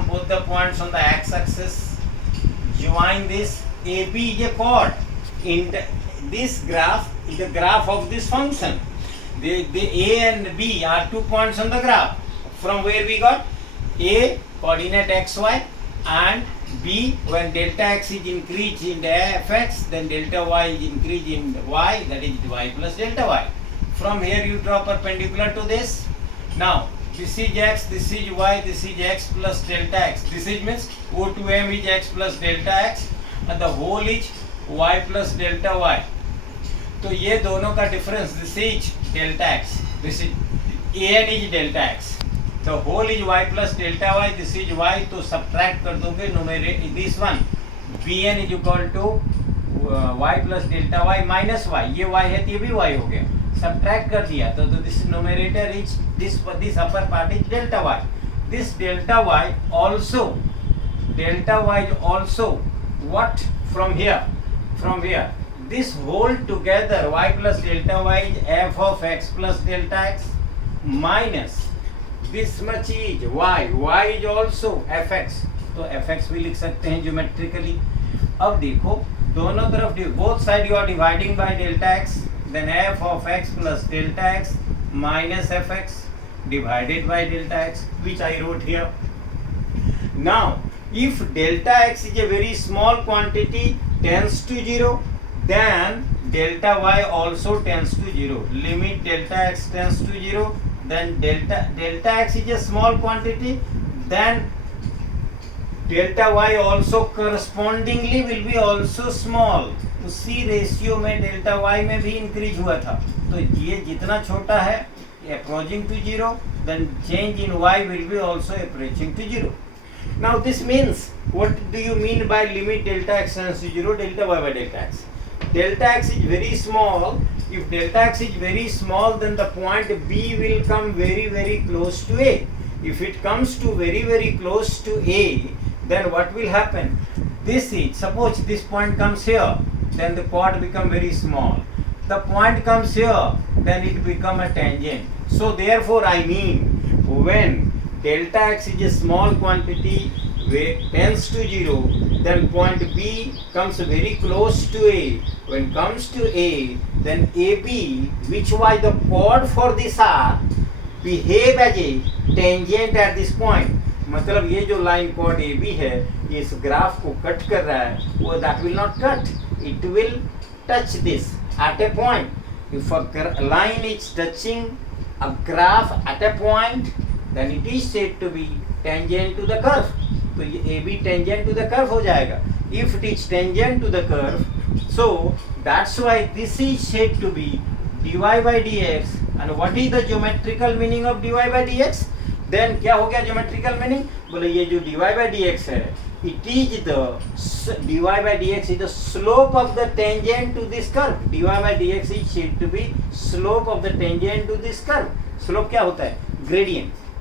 from both the points on the x-axis. Join this. AB is a chord. In this graph is the graph of this function. The A and B are 2 points on the graph. From where we got A coordinate xy and B, when delta x is increased in the fx, then delta y is increased in y, that is y plus delta y. From here you draw perpendicular to this. Now this is x, this is y, this is x plus delta x. This is means O to M is x plus delta x and the whole is y plus delta y. तो ये दोनों का difference, this is delta X, this is A N is delta X, the whole is y plus delta y, this is y, तो subtract कर दोगे numerator this one bn is equal to y plus delta y minus y, ये y है तो ये भी y हो गया, subtract कर दिया तो this numerator is this upper part is delta y, this delta y also what from here this whole together y plus delta y is f of x plus delta x minus this much is y is also fx, तो fx भी लिख सकते हैं geometrically. अब देखो दोनों तरफ both side you are dividing by delta x, then f of x plus delta x minus fx divided by delta x, which I wrote here. Now if delta x is a very small quantity tends to 0, then delta y also tends to 0. Limit delta x tends to 0, then delta x is a small quantity, then delta y also correspondingly will be also small. उसी ratio में delta y में भी increase हुआ था, तो ये जितना छोटा है approaching to 0, then change in y will be also approaching to 0. Now this means, what do you mean by limit delta x tends to 0, delta y by delta x? Delta x is very small. If delta x is very small, then the point B will come very very close to A. If it comes to very very close to A, then what will happen? This is, suppose this point comes here, then the chord become very small. The point comes here, then it become a tangent. So therefore I mean, when delta x is a small quantity tends to 0, then point B comes very close to A. When comes to A, then AB, which was the chord for this R, behave as a tangent at this point. मतलब ये जो line chord AB है, इस graph को cut कर रहा है, वो that will not cut, it will touch this at a point. If a line is touching a graph at a point, then it is said to be tangent to the curve. तो ये AB tangent to the curve हो जाएगा. If it is tangent to the curve, so that's why this is said to be dy by dx. And what is the geometrical meaning of dy by dx? Then क्या हो गया geometrical meaning? बोले ये जो dy by dx है, it is the dy by dx is the slope of the tangent to this curve. dy by dx is said to be slope of the tangent to this curve. Slope क्या होता है?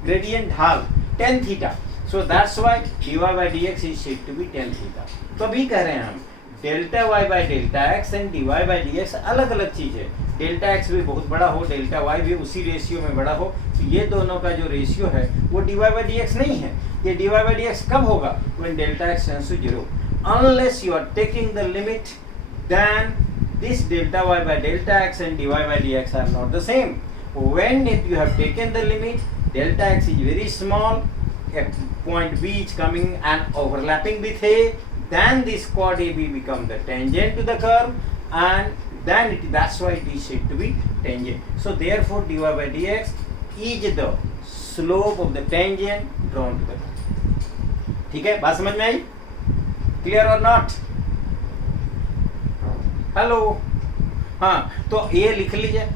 Gradient ढाल tan theta. So that's why dy by dx is said to be tan theta. तो अभी कह रहे हैं हम delta y by delta x and dy by dx अलग अलग चीज है. डेल्टा x भी बहुत बड़ा हो, डेल्टा y भी उसी रेशियो में बड़ा हो, तो ये दोनों का जो रेशियो है वो dy by dx नहीं है. ये dy by dx कब होगा? when delta x tends to 0. Unless you are taking the limit, then this delta y by delta x and dy by dx are not the same. When you have taken the limit, delta x is very small, at point B is coming and overlapping with A, then this chord AB become the tangent to the curve, and then that's why it is said to be tangent. So therefore dy by dx is the slope of the tangent drawn to the curve. ठीक है, बात समझ में आई? Clear or not? Hello? हाँ, तो ये लिख लीजिए,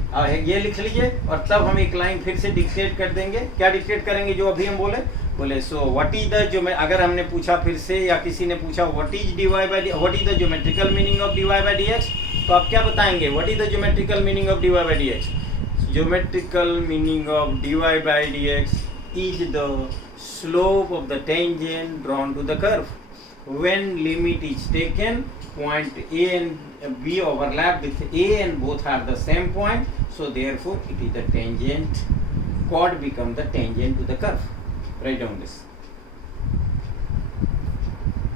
ये लिख लीजिए और तब हम एक लाइन फिर से डिक्टेट कर देंगे. क्या डिक्टेट करेंगे जो अभी हम बोले सो व्हाट इज द जो मैं अगर हमने पूछा फिर से या किसी ने पूछा what is dy by what is the geometrical meaning of dy by dx, तो आप क्या बताएंगे? What is the geometrical meaning of dy by dx? Geometrical meaning of dy by dx is the slope of the tangent drawn to the curve. When limit is taken, point A and B overlap with A and both are the same point, so therefore it is the tangent, chord become the tangent to the curve. Write down this.